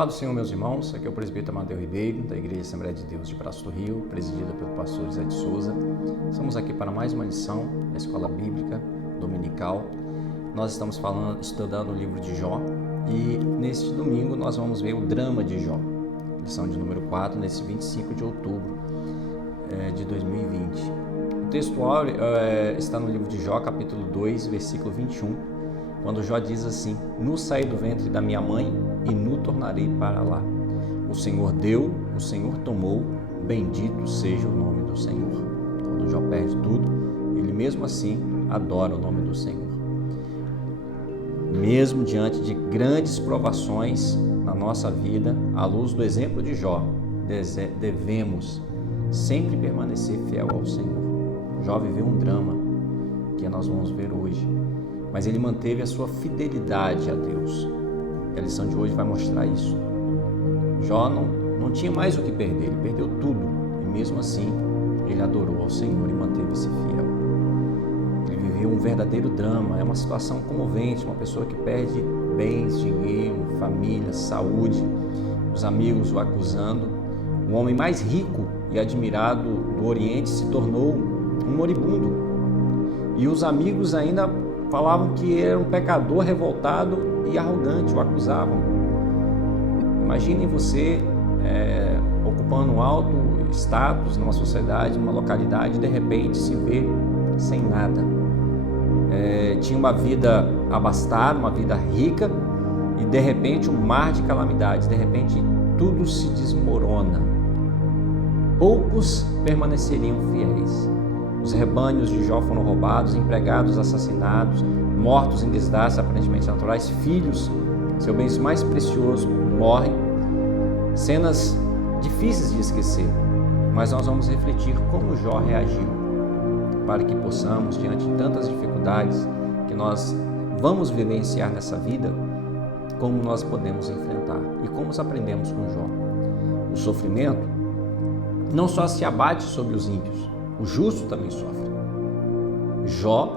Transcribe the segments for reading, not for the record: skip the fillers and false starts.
Paz do Senhor, meus irmãos, aqui é o presbítero Amadeu Ribeiro, da Igreja Assembleia de Deus de Braço do Rio, presidida pelo pastor José de Souza. Estamos aqui para mais uma lição da Escola Bíblica Dominical. Nós estamos estudando o livro de Jó e neste domingo nós vamos ver o drama de Jó, lição de número 4, nesse 25 de outubro de 2020. O texto está no livro de Jó, capítulo 2, versículo 21, quando Jó diz assim: Nu saí do ventre da minha mãe e nu tornarei para lá. O Senhor deu, o Senhor tomou, bendito seja o nome do Senhor. Quando Jó perde tudo, ele mesmo assim adora o nome do Senhor. Mesmo diante de grandes provações na nossa vida, à luz do exemplo de Jó, devemos sempre permanecer fiel ao Senhor. Jó viveu um drama que nós vamos ver hoje, mas ele manteve a sua fidelidade a Deus. E a lição de hoje vai mostrar isso. Jó não tinha mais o que perder, ele perdeu tudo, e mesmo assim ele adorou ao Senhor e manteve-se fiel. Ele viveu um verdadeiro drama, é uma situação comovente, uma pessoa que perde bens, dinheiro, família, saúde, os amigos o acusando. O homem mais rico e admirado do Oriente se tornou um moribundo, e os amigos ainda falavam que era um pecador revoltado e arrogante, o acusavam. Imaginem você ocupando um alto status numa sociedade, numa localidade, e de repente se vê sem nada. Tinha uma vida abastada, uma vida rica, e de repente um mar de calamidades, de repente tudo se desmorona. Poucos permaneceriam fiéis. Os rebanhos de Jó foram roubados, empregados assassinados, mortos em desastres aparentemente naturais, filhos, seu bem mais precioso, morrem. Cenas difíceis de esquecer, mas nós vamos refletir como Jó reagiu, para que possamos, diante de tantas dificuldades que nós vamos vivenciar nessa vida, como nós podemos enfrentar e como aprendemos com Jó. O sofrimento não só se abate sobre os ímpios, o justo também sofre. Jó,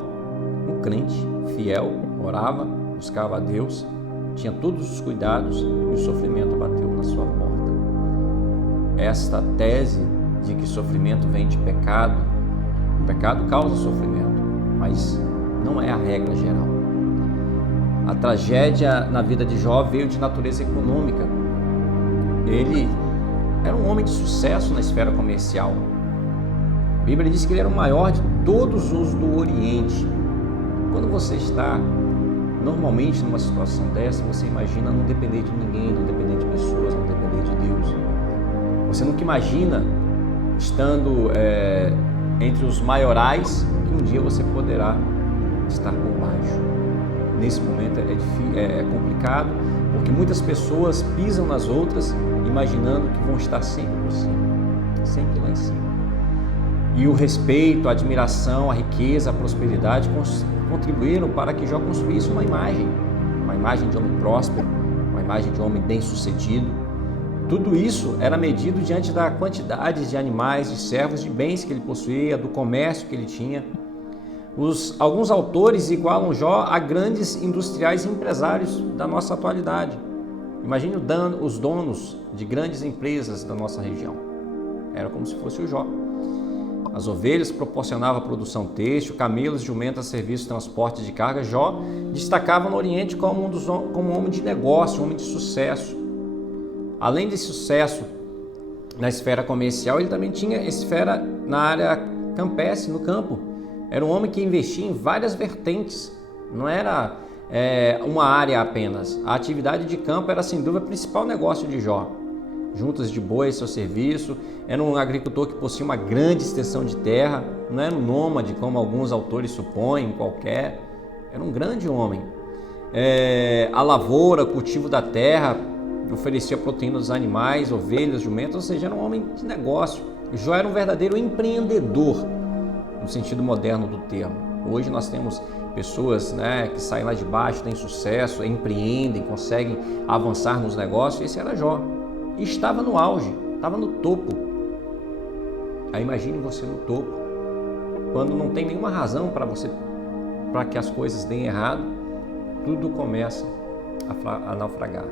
um crente fiel, orava, buscava a Deus, tinha todos os cuidados e o sofrimento bateu na sua porta. Esta tese de que sofrimento vem de pecado, o pecado causa sofrimento, mas não é a regra geral. A tragédia na vida de Jó veio de natureza econômica. Ele era um homem de sucesso na esfera comercial. A Bíblia diz que ele era o maior de todos os do Oriente. Quando você está normalmente numa situação dessa, você imagina não depender de ninguém, não depender de pessoas, não depender de Deus. Você nunca imagina, estando entre os maiorais, que um dia você poderá estar por baixo. Nesse momento é complicado, porque muitas pessoas pisam nas outras, imaginando que vão estar sempre por cima, sempre lá em cima. E o respeito, a admiração, a riqueza, a prosperidade contribuíram para que Jó construísse uma imagem de homem próspero, uma imagem de homem bem-sucedido. Tudo isso era medido diante da quantidade de animais, de servos, de bens que ele possuía, do comércio que ele tinha. Alguns autores igualam Jó a grandes industriais e empresários da nossa atualidade. Imagine os donos de grandes empresas da nossa região. Era como se fosse o Jó. As ovelhas proporcionavam a produção têxtil, camelos, jumentas, serviço de transporte de carga. Jó destacava no Oriente como um homem de negócio, um homem de sucesso. Além de sucesso na esfera comercial, ele também tinha esfera na área campestre, no campo. Era um homem que investia em várias vertentes, não era uma área apenas. A atividade de campo era sem dúvida o principal negócio de Jó. Juntas de boi a seu serviço, era um agricultor que possuía uma grande extensão de terra, não era um nômade como alguns autores supõem, qualquer, era um grande homem. A lavoura, o cultivo da terra, oferecia proteína dos animais, ovelhas, jumentas, ou seja, era um homem de negócio. Jó era um verdadeiro empreendedor, no sentido moderno do termo. Hoje nós temos pessoas que saem lá de baixo, têm sucesso, empreendem, conseguem avançar nos negócios. Esse era Jó. E estava no auge, estava no topo. Aí imagine você no topo, quando não tem nenhuma razão para que as coisas deem errado, tudo começa a naufragar.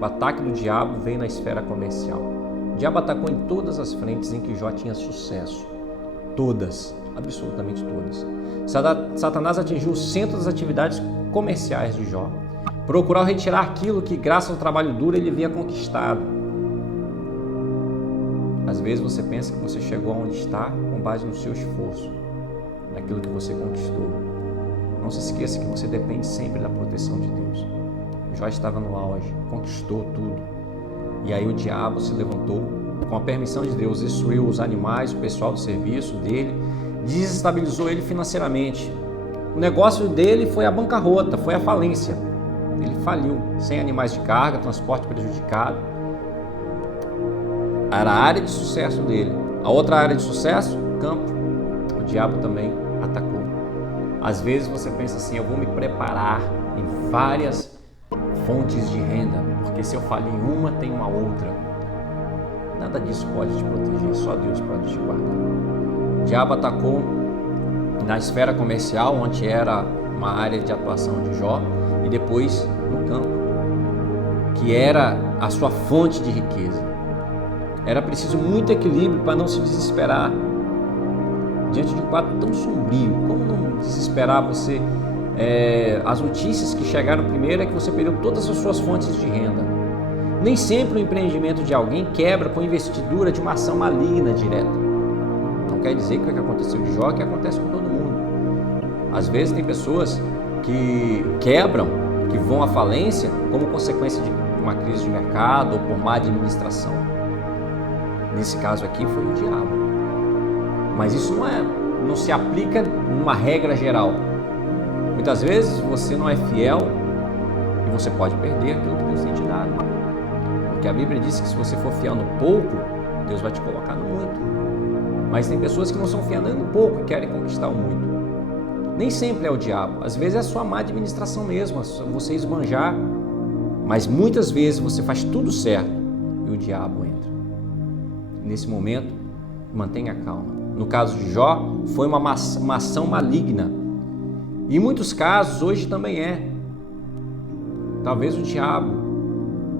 O ataque do diabo veio na esfera comercial. O diabo atacou em todas as frentes em que Jó tinha sucesso. Todas, absolutamente todas. Satanás atingiu o centro das atividades comerciais de Jó. Procurou retirar aquilo que, graças ao trabalho duro, ele havia conquistado. Às vezes você pensa que você chegou aonde está com base no seu esforço, naquilo que você conquistou. Não se esqueça que você depende sempre da proteção de Deus. Jó estava no auge, conquistou tudo. E aí o diabo se levantou, com a permissão de Deus, destruiu os animais, o pessoal do serviço dele, desestabilizou ele financeiramente. O negócio dele foi a bancarrota, foi a falência. Ele faliu, sem animais de carga, transporte prejudicado. Era a área de sucesso dele. A outra área de sucesso, campo. O diabo também atacou. Às vezes você pensa assim, eu vou me preparar em várias fontes de renda, porque se eu falhar em uma, tem uma outra. Nada disso pode te proteger, só Deus pode te guardar. O diabo atacou na esfera comercial, onde era uma área de atuação de Jó, e depois no campo, que era a sua fonte de riqueza. Era preciso muito equilíbrio para não se desesperar diante de um quadro tão sombrio. Como não desesperar você? As notícias que chegaram primeiro é que você perdeu todas as suas fontes de renda. Nem sempre o empreendimento de alguém quebra com investidura de uma ação maligna direta. Não quer dizer que o que aconteceu de Jó é o que acontece com todo mundo. Às vezes tem pessoas que quebram, que vão à falência como consequência de uma crise de mercado ou por má administração. Nesse caso aqui foi o diabo. Mas isso não se aplica numa regra geral. Muitas vezes você não é fiel e você pode perder aquilo que Deus tem te dado. Porque a Bíblia diz que se você for fiel no pouco, Deus vai te colocar no muito. Mas tem pessoas que não são fiéis no pouco e querem conquistar o muito. Nem sempre é o diabo. Às vezes é a sua má administração mesmo, você esbanjar. Mas muitas vezes você faz tudo certo e o diabo entra. Nesse momento, mantenha calma. No caso de Jó, foi uma ação maligna. E em muitos casos, hoje também é. Talvez o diabo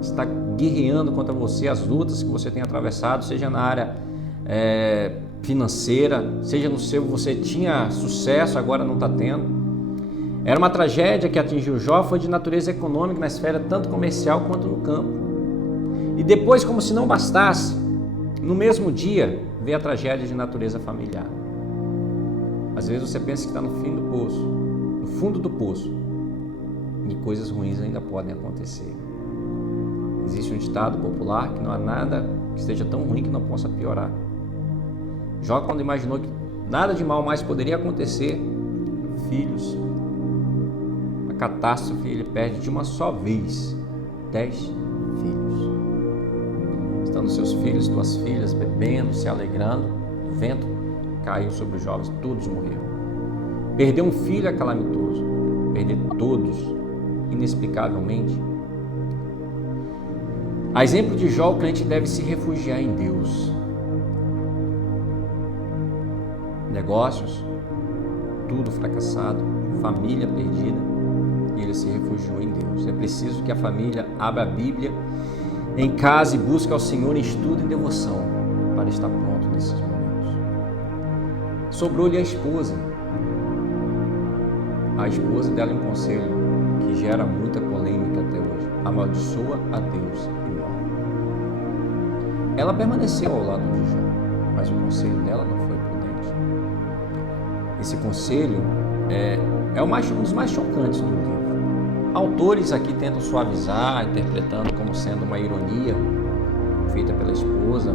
está guerreando contra você, as lutas que você tem atravessado, seja na área financeira, seja no seu, você tinha sucesso, agora não está tendo. Era uma tragédia que atingiu Jó, foi de natureza econômica, na esfera tanto comercial quanto no campo. E depois, como se não bastasse, no mesmo dia, veio a tragédia de natureza familiar. Às vezes você pensa que está no fim do poço, no fundo do poço, e coisas ruins ainda podem acontecer. Existe um ditado popular que não há nada que esteja tão ruim que não possa piorar. Jó, quando imaginou que nada de mal mais poderia acontecer, filhos, a catástrofe, ele perde de uma só vez 10 filhos. Estando seus filhos, tuas filhas bebendo, se alegrando, o vento caiu sobre os jovens, todos morreram. Perder um filho é calamitoso, perder todos, inexplicavelmente. A exemplo de Jó, o crente deve se refugiar em Deus. Negócios, tudo fracassado, família perdida, e ele se refugiou em Deus. É preciso que a família abra a Bíblia em casa e busque ao Senhor em estudo e devoção para estar pronto nesses momentos. Sobrou-lhe a esposa. A esposa dela um conselho que gera muita polêmica até hoje. Amaldiçoa a Deus e morre. Ela permaneceu ao lado de Jó, mas o conselho dela não foi prudente. Esse conselho é um dos mais chocantes do livro. Autores aqui tentam suavizar, interpretando como sendo uma ironia feita pela esposa.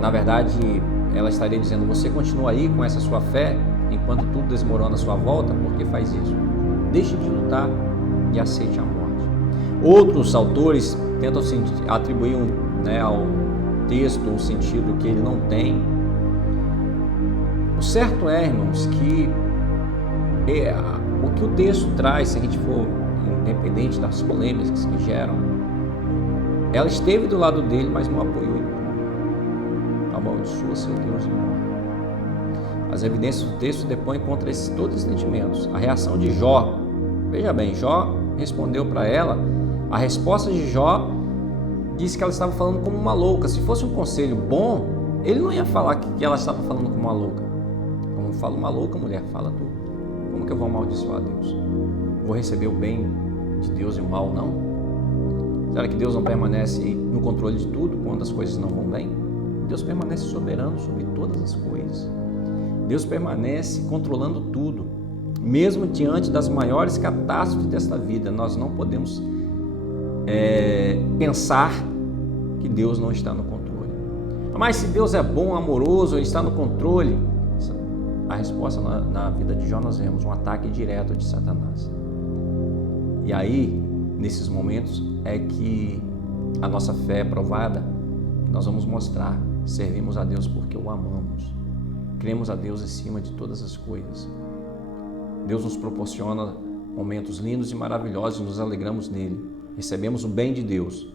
Na verdade, ela estaria dizendo: você continua aí com essa sua fé enquanto tudo desmorona à sua volta, porque faz isso. Deixe de lutar e aceite a morte. Outros autores tentam atribuir ao texto um sentido que ele não tem. O certo é, irmãos, que o que o texto traz, se a gente for independente das polêmicas que geram, ela esteve do lado dele, mas não apoiou em tudo. Amaldiçoa seu Deus e morre. As evidências do texto depõem contra todos esses sentimentos. A reação de Jó, veja bem, Jó respondeu para ela, a resposta de Jó disse que ela estava falando como uma louca. Se fosse um conselho bom, ele não ia falar que ela estava falando como uma louca. Como fala uma louca, mulher, fala tu. Como que eu vou amaldiçoar Deus? Vou receber o bem de Deus e o mal, não? Será que Deus não permanece no controle de tudo quando as coisas não vão bem? Deus permanece soberano sobre todas as coisas. Deus permanece controlando tudo. Mesmo diante das maiores catástrofes desta vida, nós não podemos pensar que Deus não está no controle. Mas se Deus é bom, amoroso, Ele está no controle, a resposta na vida de Jó nós vemos um ataque direto de Satanás. E aí, nesses momentos, é que a nossa fé é provada, nós vamos mostrar, servimos a Deus porque o amamos, cremos a Deus acima de todas as coisas. Deus nos proporciona momentos lindos e maravilhosos e nos alegramos nele, recebemos o bem de Deus.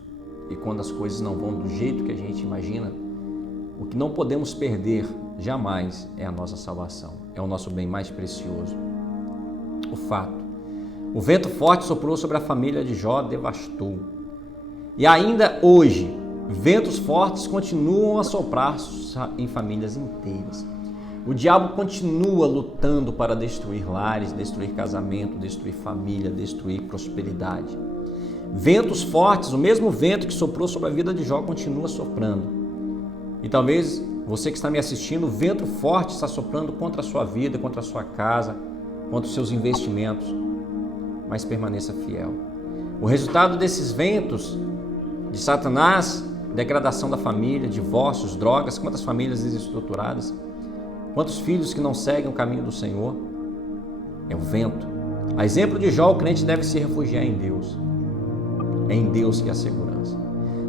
E quando as coisas não vão do jeito que a gente imagina, o que não podemos perder jamais é a nossa salvação, é o nosso bem mais precioso. O fato: o vento forte soprou sobre a família de Jó, devastou. E ainda hoje, ventos fortes continuam a soprar em famílias inteiras. O diabo continua lutando para destruir lares, destruir casamento, destruir família, destruir prosperidade. Ventos fortes, o mesmo vento que soprou sobre a vida de Jó, continua soprando. E talvez você que está me assistindo, o vento forte está soprando contra a sua vida, contra a sua casa, contra os seus investimentos. Mas permaneça fiel. O resultado desses ventos de Satanás, degradação da família, divórcios, drogas, quantas famílias desestruturadas, quantos filhos que não seguem o caminho do Senhor, é o vento. A exemplo de Jó, o crente deve se refugiar em Deus. É em Deus que há segurança.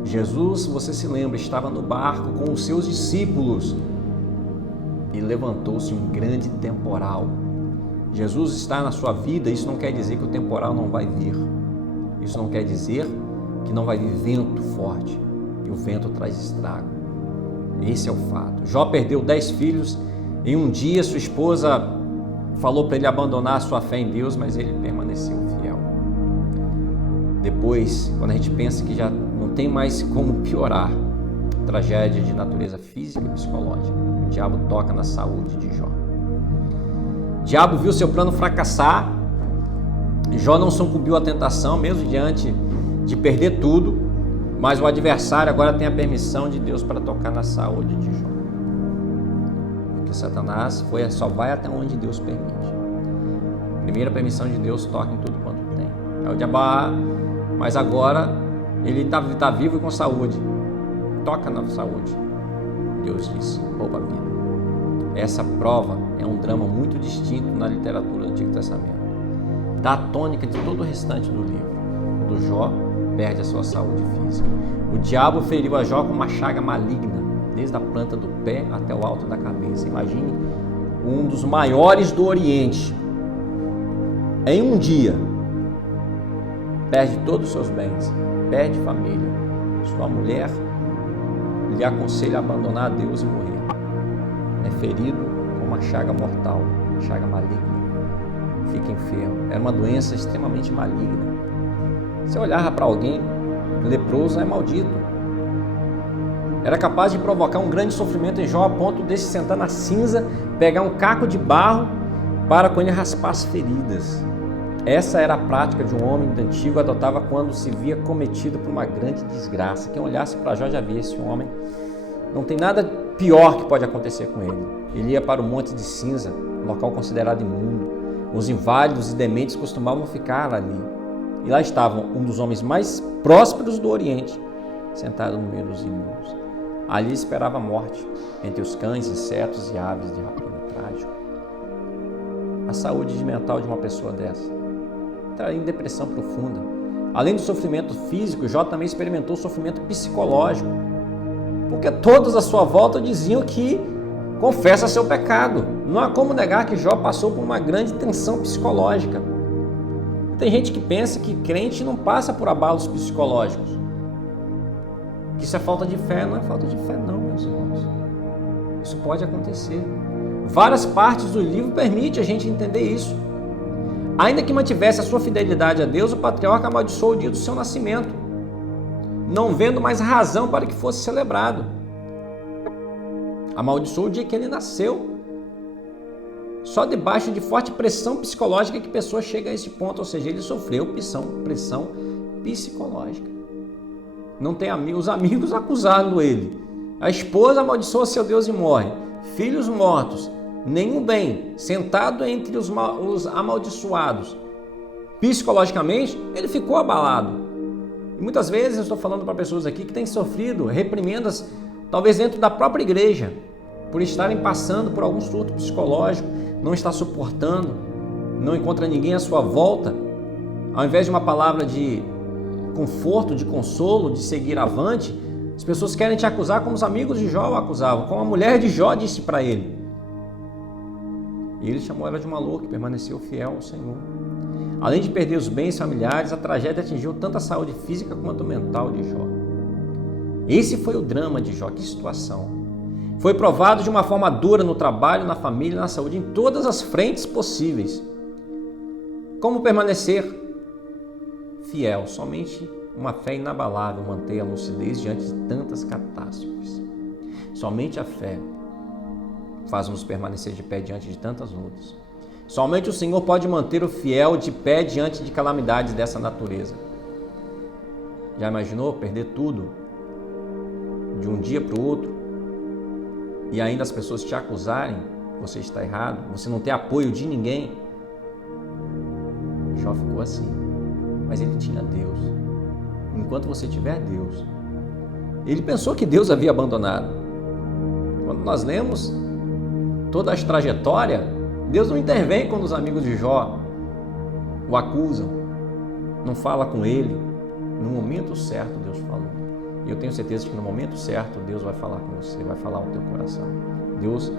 Jesus, se você se lembra, estava no barco com os seus discípulos e levantou-se um grande temporal. Jesus está na sua vida, isso não quer dizer que o temporal não vai vir. Isso não quer dizer que não vai vir vento forte. E o vento traz estrago. Esse é o fato. Jó perdeu 10 filhos. Em um dia, sua esposa falou para ele abandonar a sua fé em Deus, mas ele permaneceu fiel. Depois, quando a gente pensa que já não tem mais como piorar, tragédia de natureza física e psicológica, o diabo toca na saúde de Jó. O diabo viu seu plano fracassar, e Jó não sucumbiu à tentação, mesmo diante de perder tudo, mas o adversário agora tem a permissão de Deus para tocar na saúde de Jó. Porque Satanás só vai até onde Deus permite. Primeira permissão de Deus, toca em tudo quanto tem. É o diabo, mas agora ele está vivo e com saúde. Toca na saúde. Deus disse, rouba a vida. Essa prova é um drama muito distinto na literatura do Antigo Testamento. Da tônica de todo o restante do livro. Do Jó perde a sua saúde física. O diabo feriu a Jó com uma chaga maligna, desde a planta do pé até o alto da cabeça. Imagine um dos maiores do Oriente. Em um dia, perde todos os seus bens, perde família. Sua mulher lhe aconselha a abandonar a Deus e morrer. É ferido com uma chaga mortal, chaga maligna. Fica enfermo. Era uma doença extremamente maligna. Se olhava para alguém leproso, é maldito. Era capaz de provocar um grande sofrimento em Jó, a ponto de se sentar na cinza, pegar um caco de barro para com ele raspar as feridas. Essa era a prática de um homem antigo, adotava quando se via cometido por uma grande desgraça. Quem olhasse para Jó já via esse homem. Não tem nada pior que pode acontecer com ele. Ele ia para o Monte de Cinza, local considerado imundo. Os inválidos e dementes costumavam ficar ali. E lá estavam um dos homens mais prósperos do Oriente, sentado no meio dos imundos. Ali esperava a morte, entre os cães, insetos e aves de rapina. Trágico. A saúde mental de uma pessoa dessa entraria em depressão profunda. Além do sofrimento físico, Jó também experimentou sofrimento psicológico, porque todos à sua volta diziam que confessa seu pecado. Não há como negar que Jó passou por uma grande tensão psicológica. Tem gente que pensa que crente não passa por abalos psicológicos, que isso é falta de fé. Não é falta de fé não, meus irmãos. Isso pode acontecer. Várias partes do livro permitem a gente entender isso. Ainda que mantivesse a sua fidelidade a Deus, o patriarca amaldiçoou o dia do seu nascimento. não vendo mais razão para que fosse celebrado. Amaldiçoou o dia que ele nasceu. Só debaixo de forte pressão psicológica que a pessoa chega a esse ponto, ou seja, ele sofreu pressão psicológica. Não tem amigos, os amigos acusaram ele. A esposa amaldiçoa seu Deus e morre. Filhos mortos, nenhum bem, sentado entre os amaldiçoados. Psicologicamente, ele ficou abalado. E muitas vezes eu estou falando para pessoas aqui que têm sofrido reprimendas, talvez dentro da própria igreja, por estarem passando por algum surto psicológico, não está suportando, não encontra ninguém à sua volta. Ao invés de uma palavra de conforto, de consolo, de seguir avante, as pessoas querem te acusar como os amigos de Jó o acusavam, como a mulher de Jó disse para ele. E ele chamou ela de uma louca e permaneceu fiel ao Senhor. Além de perder os bens familiares, a tragédia atingiu tanto a saúde física quanto mental de Jó. Esse foi o drama de Jó, que situação. Foi provado de uma forma dura no trabalho, na família, na saúde, em todas as frentes possíveis. Como permanecer fiel? Somente uma fé inabalável mantém a lucidez diante de tantas catástrofes. Somente a fé faz-nos permanecer de pé diante de tantas lutas. Somente o Senhor pode manter o fiel de pé diante de calamidades dessa natureza. Já imaginou perder tudo de um dia para o outro e ainda as pessoas te acusarem que você está errado, você não ter apoio de ninguém? Jó ficou assim, mas ele tinha Deus. Enquanto você tiver Deus, ele pensou que Deus havia abandonado. Quando nós lemos toda a trajetória, Deus não intervém quando os amigos de Jó o acusam, não fala com ele. No momento certo Deus falou. E eu tenho certeza que no momento certo Deus vai falar com você, vai falar no teu coração. Deus,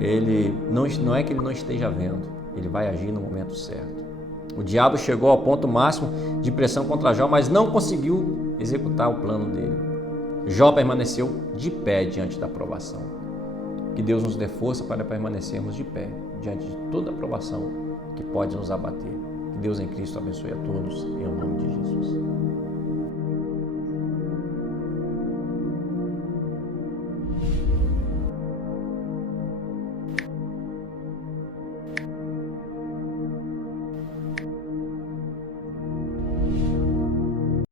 ele não é que ele não esteja vendo, ele vai agir no momento certo. O diabo chegou ao ponto máximo de pressão contra Jó, mas não conseguiu executar o plano dele. Jó permaneceu de pé diante da provação. Que Deus nos dê força para permanecermos de pé diante de toda a provação que pode nos abater. Que Deus em Cristo abençoe a todos, em nome de Jesus.